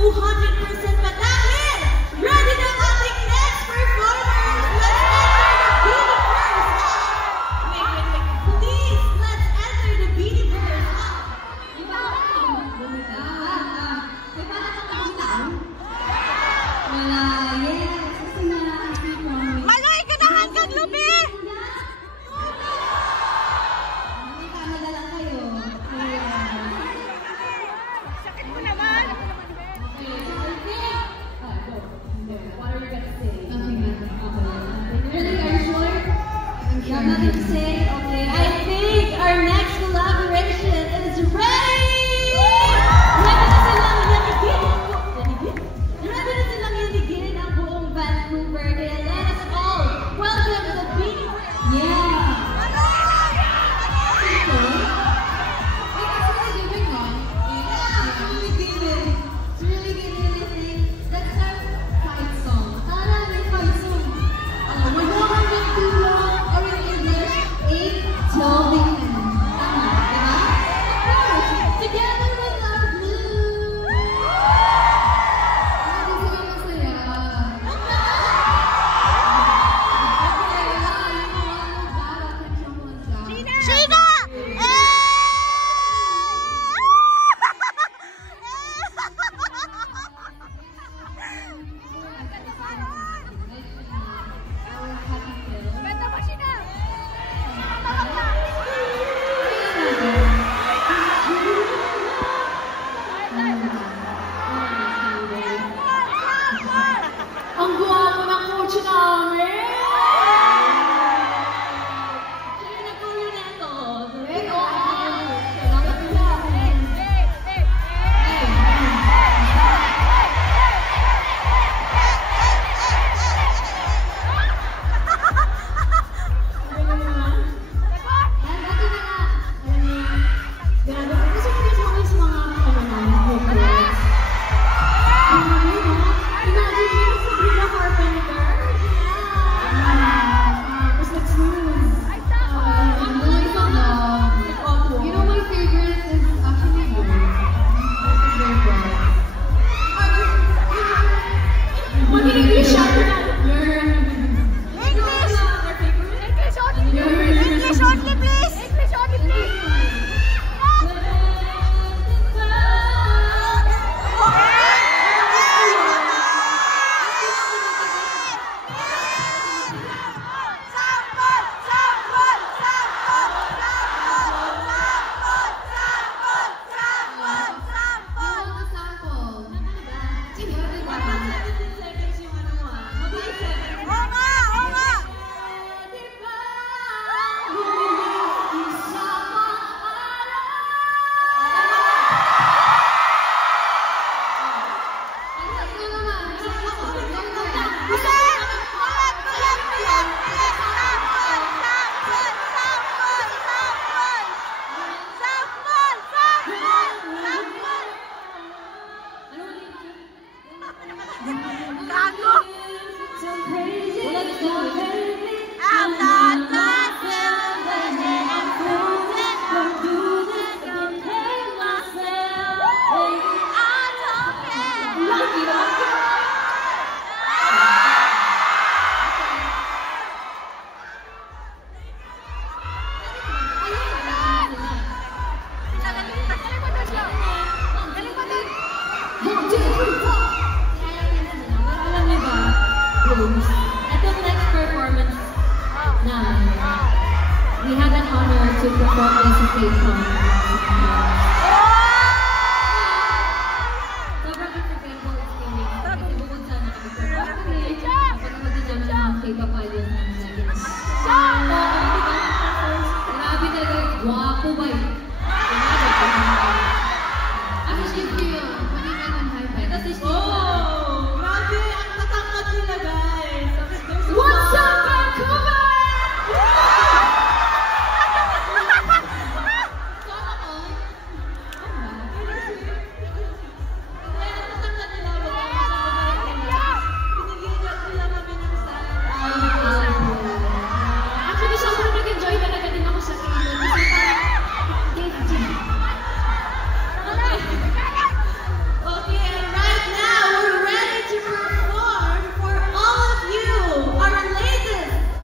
200% pa dahil ready na ang ating next performers! Let's enter the Beanie Boys! Please, let's enter the Beanie Boys! Maloy ka naman kang lubi! Sakit mo naman! What are you gonna say? Really, are you sure? You have nothing to say? Okay, I think our next collaboration is ready! Grabe na silang yanigin ang buong Vancouver. Kaya let us all welcome to the Beanie Boys! Yeah! Ang guwapo ng coach namin! Sino nag-uwi na ito? Itong next performance namin, we had an honor to perform as a K-pop.